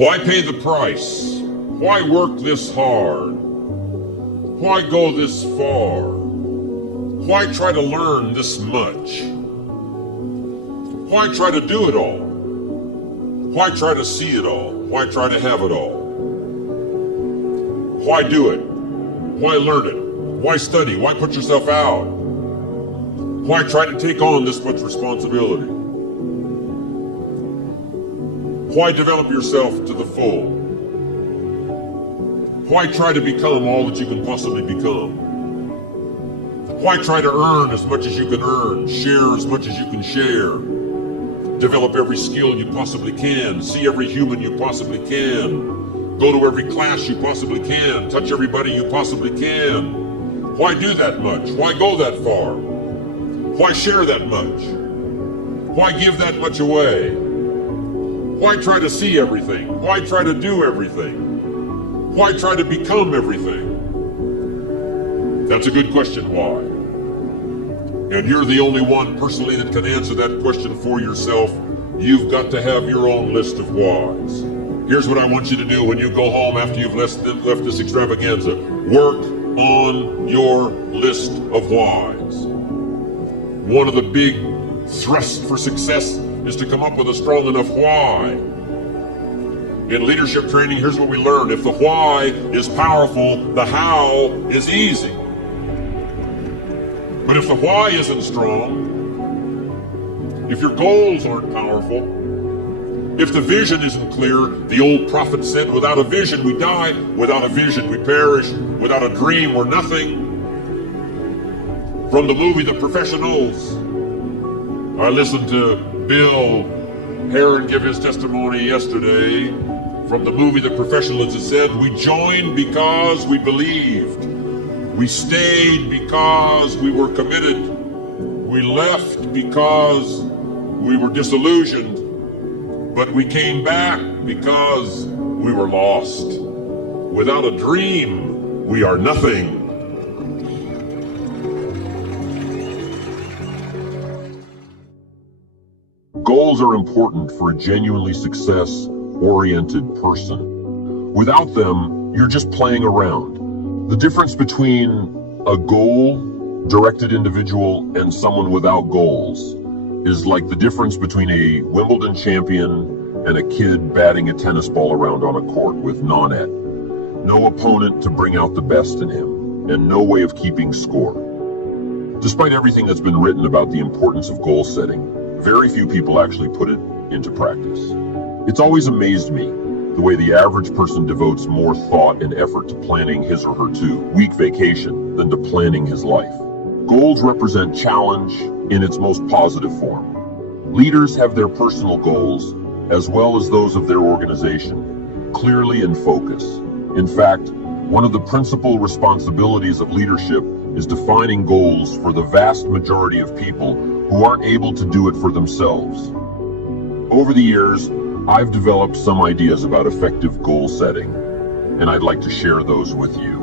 Why pay the price? Why work this hard? Why go this far? Why try to learn this much? Why try to do it all? Why try to see it all? Why try to have it all? Why do it? Why learn it? Why study? Why put yourself out? Why try to take on this much responsibility? Why develop yourself to the full? Why try to become all that you can possibly become? Why try to earn as much as you can earn, share as much as you can share, develop every skill you possibly can, see every human you possibly can, go to every class you possibly can, touch everybody you possibly can? Why do that much? Why go that far? Why share that much? Why give that much away? Why try to see everything? Why try to do everything? Why try to become everything? That's a good question, why? And you're the only one personally that can answer that question for yourself. You've got to have your own list of whys. Here's what I want you to do when you go home after you've left this extravaganza. Work on your list of whys. One of the big thrusts for success is to come up with a strong enough why. In leadership training, here's what we learn. If the why is powerful, the how is easy. But if the why isn't strong, if your goals aren't powerful, if the vision isn't clear, the old prophet said, without a vision we die, without a vision we perish, without a dream we're nothing. From the movie The Professionals, I listened to Bill Heron give his testimony yesterday. From the movie The Professionals, it said, we joined because we believed. We stayed because we were committed. We left because we were disillusioned. But we came back because we were lost. Without a dream, we are nothing. Goals are important for a genuinely success-oriented person. Without them, you're just playing around. The difference between a goal-directed individual and someone without goals is like the difference between a Wimbledon champion and a kid batting a tennis ball around on a court with no-net. No opponent to bring out the best in him, and no way of keeping score. Despite everything that's been written about the importance of goal setting, very few people actually put it into practice. It's always amazed me the way the average person devotes more thought and effort to planning his or her 2-week vacation than to planning his life. Goals represent challenge in its most positive form. Leaders have their personal goals, as well as those of their organization, clearly in focus. In fact, one of the principal responsibilities of leadership is defining goals for the vast majority of people who aren't able to do it for themselves. Over the years, I've developed some ideas about effective goal setting, and I'd like to share those with you.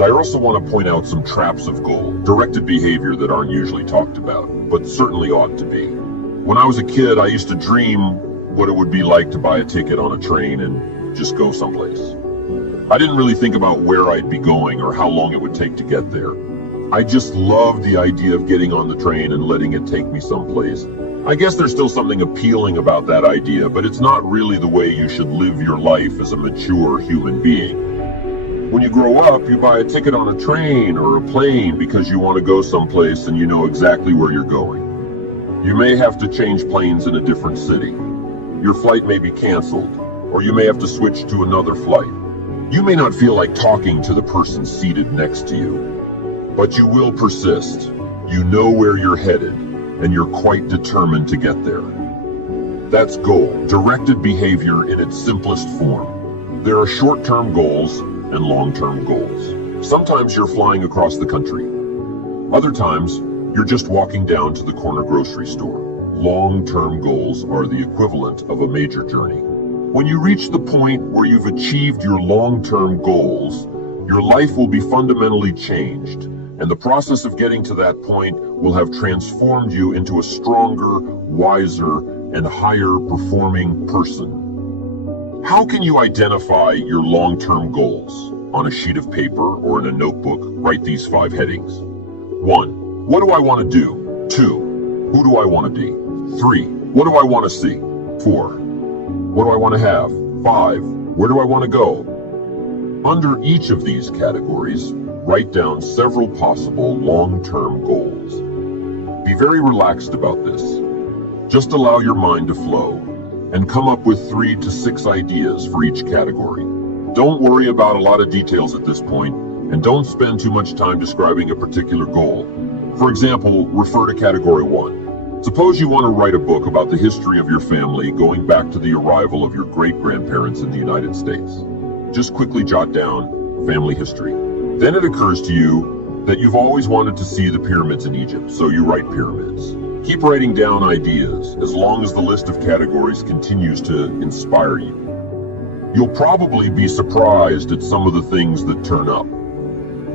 I also want to point out some traps of goal-directed behavior that aren't usually talked about, but certainly ought to be. When I was a kid, I used to dream what it would be like to buy a ticket on a train and just go someplace. I didn't really think about where I'd be going or how long it would take to get there. I just loved the idea of getting on the train and letting it take me someplace. I guess there's still something appealing about that idea, but it's not really the way you should live your life as a mature human being. When you grow up, you buy a ticket on a train or a plane because you want to go someplace and you know exactly where you're going. You may have to change planes in a different city. Your flight may be canceled, or you may have to switch to another flight. You may not feel like talking to the person seated next to you, but you will persist. You know where you're headed, and you're quite determined to get there. That's goal-directed behavior in its simplest form. There are short-term goals and long-term goals. Sometimes you're flying across the country. Other times, you're just walking down to the corner grocery store. Long-term goals are the equivalent of a major journey. When you reach the point where you've achieved your long-term goals, your life will be fundamentally changed, and the process of getting to that point will have transformed you into a stronger, wiser, and higher performing person. How can you identify your long-term goals? On a sheet of paper or in a notebook, write these 5 headings. 1. What do I want to do? 2. Who do I want to be? 3. What do I want to see? 4. What do I want to have? 5. Where do I want to go? Under each of these categories, write down several possible long-term goals. Be very relaxed about this. Just allow your mind to flow and come up with 3 to 6 ideas for each category. Don't worry about a lot of details at this point, and don't spend too much time describing a particular goal. For example, refer to category 1. Suppose you want to write a book about the history of your family going back to the arrival of your great-grandparents in the United States. Just quickly jot down family history. Then it occurs to you that you've always wanted to see the pyramids in Egypt, so you write pyramids. Keep writing down ideas as long as the list of categories continues to inspire you. You'll probably be surprised at some of the things that turn up.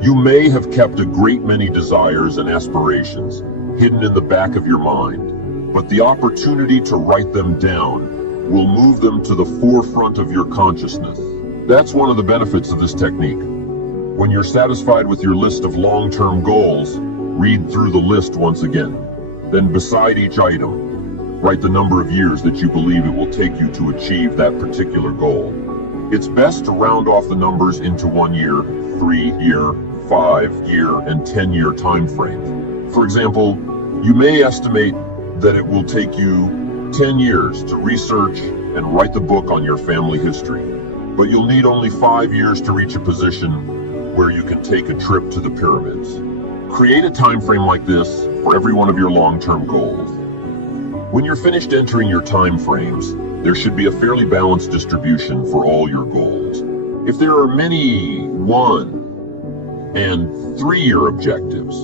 You may have kept a great many desires and aspirations hidden in the back of your mind, but the opportunity to write them down will move them to the forefront of your consciousness. That's one of the benefits of this technique. When you're satisfied with your list of long-term goals, read through the list once again. Then beside each item, write the number of years that you believe it will take you to achieve that particular goal. It's best to round off the numbers into 1 year, 3 year, 5 year, and 10-year time frames. For example, you may estimate that it will take you 10 years to research and write the book on your family history, but you'll need only 5 years to reach a position where you can take a trip to the pyramids. Create a time frame like this for every one of your long-term goals. When you're finished entering your time frames, there should be a fairly balanced distribution for all your goals. If there are many 1 and 3-year objectives,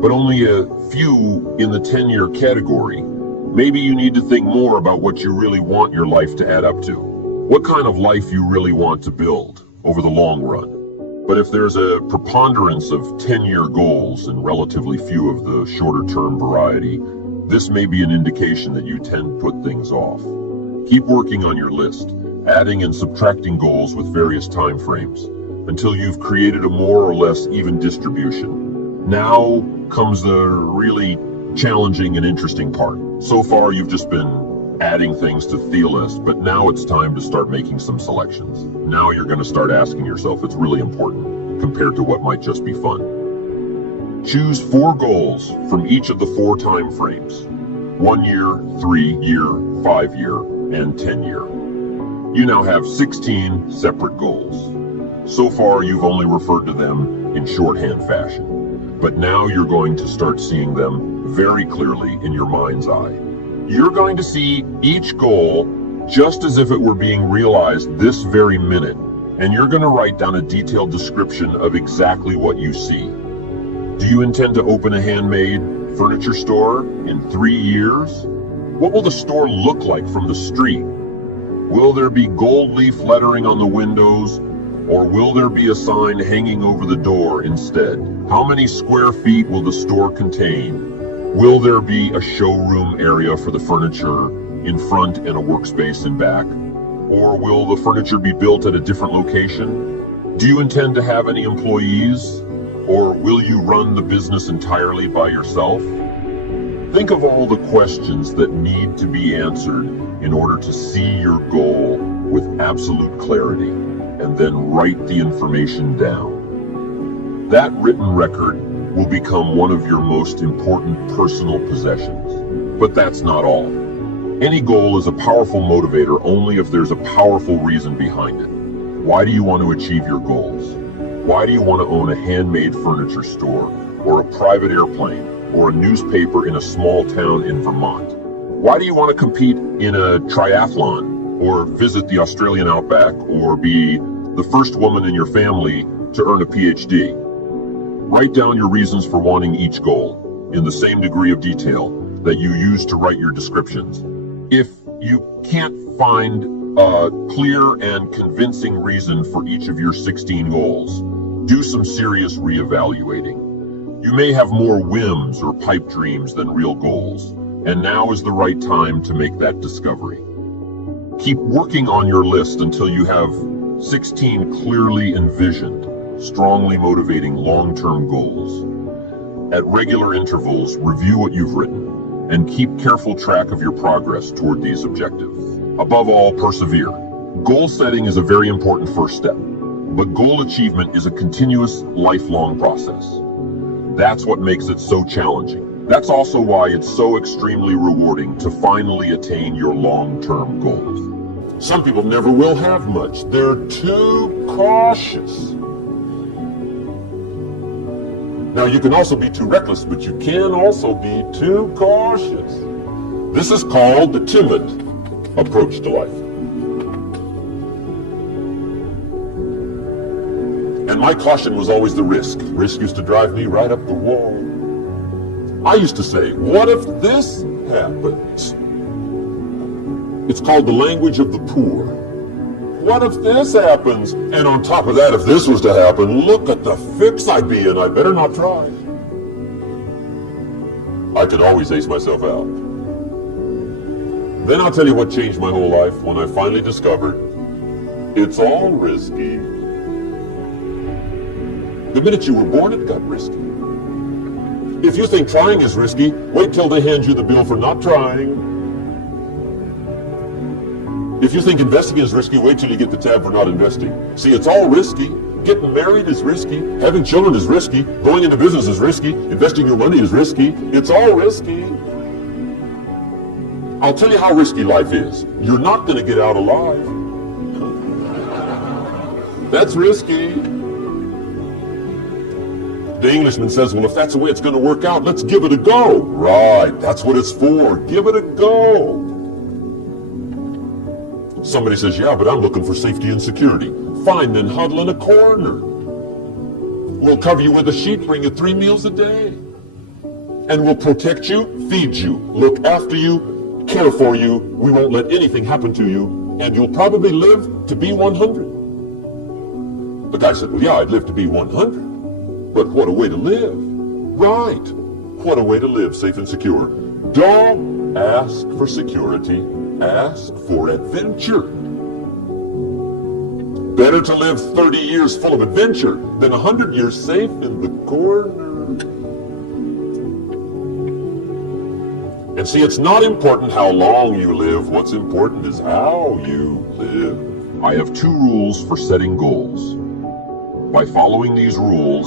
but only a few in the 10-year category, maybe you need to think more about what you really want your life to add up to. What kind of life you really want to build over the long run. But if there's a preponderance of 10-year goals and relatively few of the shorter-term variety, this may be an indication that you tend to put things off. Keep working on your list, adding and subtracting goals with various time frames, until you've created a more or less even distribution. Now comes the really challenging and interesting part. So far, you've just been adding things to the list, but now it's time to start making some selections. Now you're going to start asking yourself, it's really important compared to what might just be fun. Choose 4 goals from each of the 4 time frames: 1 year, 3 year, 5 year, and 10 year. You now have 16 separate goals. So far, you've only referred to them in shorthand fashion, but now you're going to start seeing them very clearly in your mind's eye. You're going to see each goal just as if it were being realized this very minute, and you're going to write down a detailed description of exactly what you see. Do you intend to open a handmade furniture store in 3 years? What will the store look like from the street? Will there be gold leaf lettering on the windows, or will there be a sign hanging over the door instead? How many square feet will the store contain? Will there be a showroom area for the furniture in front and a workspace in back? Or will the furniture be built at a different location? Do you intend to have any employees? Or will you run the business entirely by yourself? Think of all the questions that need to be answered in order to see your goal with absolute clarity, and then write the information down. That written record will become one of your most important personal possessions. But that's not all. Any goal is a powerful motivator only if there's a powerful reason behind it. Why do you want to achieve your goals? Why do you want to own a handmade furniture store, or a private airplane, or a newspaper in a small town in Vermont? Why do you want to compete in a triathlon, or visit the Australian outback, or be the first woman in your family to earn a PhD? Write down your reasons for wanting each goal, in the same degree of detail that you use to write your descriptions. If you can't find a clear and convincing reason for each of your 16 goals, do some serious reevaluating. You may have more whims or pipe dreams than real goals, and now is the right time to make that discovery. Keep working on your list until you have 16 clearly envisioned, strongly motivating long-term goals. At regular intervals, review what you've written and keep careful track of your progress toward these objectives. Above all, persevere. Goal setting is a very important first step, but goal achievement is a continuous, lifelong process. That's what makes it so challenging. That's also why it's so extremely rewarding to finally attain your long-term goals. Some people never will have much. They're too cautious. Now, you can also be too reckless, but you can also be too cautious. This is called the timid approach to life. And my caution was always the risk. Risk used to drive me right up the wall. I used to say, what if this happens? It's called the language of the poor. What if this happens? And on top of that, if this was to happen, look at the fix I'd be in. I better not try. I could always ace myself out. Then I'll tell you what changed my whole life when I finally discovered it's all risky. The minute you were born, it got risky. If you think trying is risky, wait till they hand you the bill for not trying. If you think investing is risky, wait till you get the tab for not investing. See, it's all risky. Getting married is risky. Having children is risky. Going into business is risky. Investing your money is risky. It's all risky. I'll tell you how risky life is. You're not going to get out alive. That's risky. The Englishman says, well, if that's the way it's going to work out, let's give it a go. Right, that's what it's for. Give it a go. Somebody says, yeah, but I'm looking for safety and security. Fine, then huddle in a corner. We'll cover you with a sheet, bring you 3 meals a day. And we'll protect you, feed you, look after you, care for you. We won't let anything happen to you. And you'll probably live to be 100. The guy said, well, yeah, I'd live to be 100. But what a way to live. Right. What a way to live, safe and secure. Don't ask for security. Ask for adventure. Better to live 30 years full of adventure than 100 years safe in the corner. And see, it's not important how long you live. What's important is how you live. I have 2 rules for setting goals. By following these rules,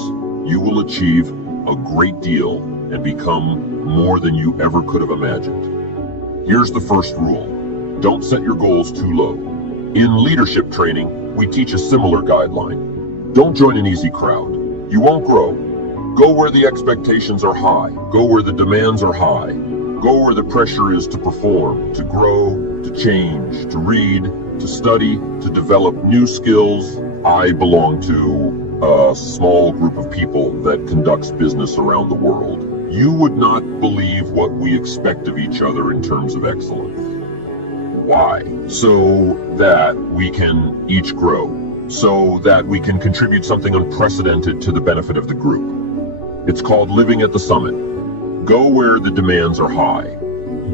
you will achieve a great deal and become more than you ever could have imagined. Here's the first rule. Don't set your goals too low. In leadership training, we teach a similar guideline. Don't join an easy crowd. You won't grow. Go where the expectations are high. Go where the demands are high. Go where the pressure is to perform, to grow, to change, to read, to study, to develop new skills. I belong to a small group of people that conducts business around the world. You would not believe what we expect of each other in terms of excellence. Why? So that we can each grow. So that we can contribute something unprecedented to the benefit of the group. It's called living at the summit. Go where the demands are high.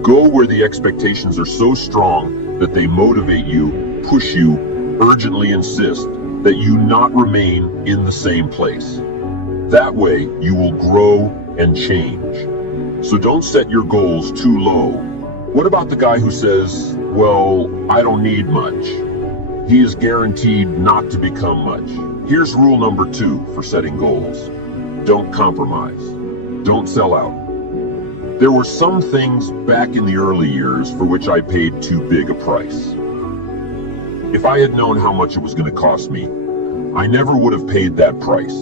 Go where the expectations are so strong that they motivate you, push you, urgently insist that you not remain in the same place. That way, you will grow and change. So don't set your goals too low. What about the guy who says, well, I don't need much? He is guaranteed not to become much. Here's rule number 2 for setting goals. Don't compromise. Don't sell out. There were some things back in the early years for which I paid too big a price. If I had known how much it was going to cost me, I never would have paid that price.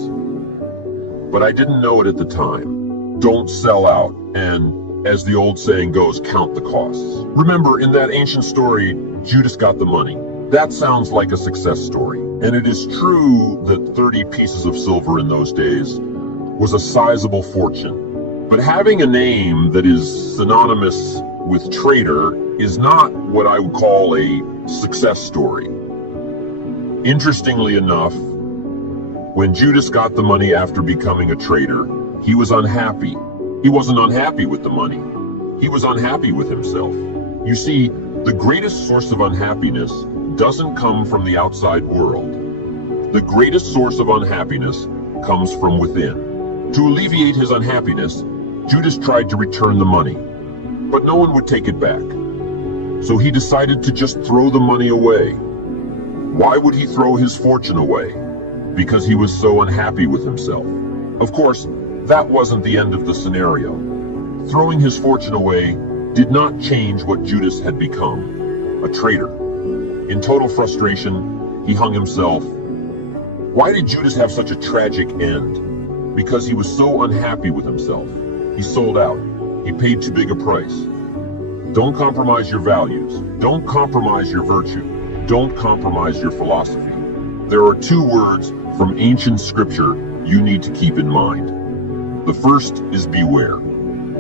But I didn't know it at the time. Don't sell out, and as the old saying goes, count the costs. Remember, in that ancient story, Judas got the money. That sounds like a success story. And it is true that 30 pieces of silver in those days was a sizable fortune. But having a name that is synonymous with traitor is not what I would call a success story. Interestingly enough, when Judas got the money after becoming a traitor, he was unhappy. He wasn't unhappy with the money. He was unhappy with himself. You see, The greatest source of unhappiness doesn't come from the outside world. The greatest source of unhappiness comes from within. To alleviate his unhappiness, Judas tried to return the money, but no one would take it back. So he decided to just throw the money away. Why would he throw his fortune away? Because he was so unhappy with himself. Of course, that wasn't the end of the scenario. Throwing his fortune away did not change what Judas had become, a traitor. In total frustration, he hung himself. Why did Judas have such a tragic end? Because he was so unhappy with himself. He sold out. He paid too big a price. Don't compromise your values. Don't compromise your virtue. Don't compromise your philosophy. There are two words from ancient scripture you need to keep in mind. The first is beware.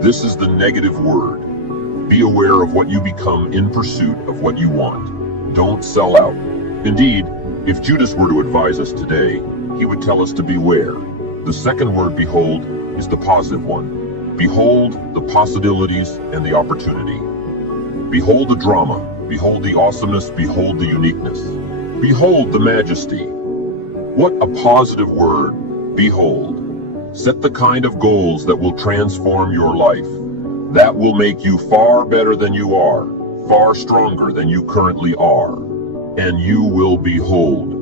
This is the negative word. Be aware of what you become in pursuit of what you want. Don't sell out. Indeed, if Judas were to advise us today, he would tell us to beware. The second word, behold, is the positive one. Behold the possibilities and the opportunity. Behold the drama. Behold the awesomeness. Behold the uniqueness. Behold the majesty. What a positive word, behold. Set the kind of goals that will transform your life, that will make you far better than you are, far stronger than you currently are, and you will behold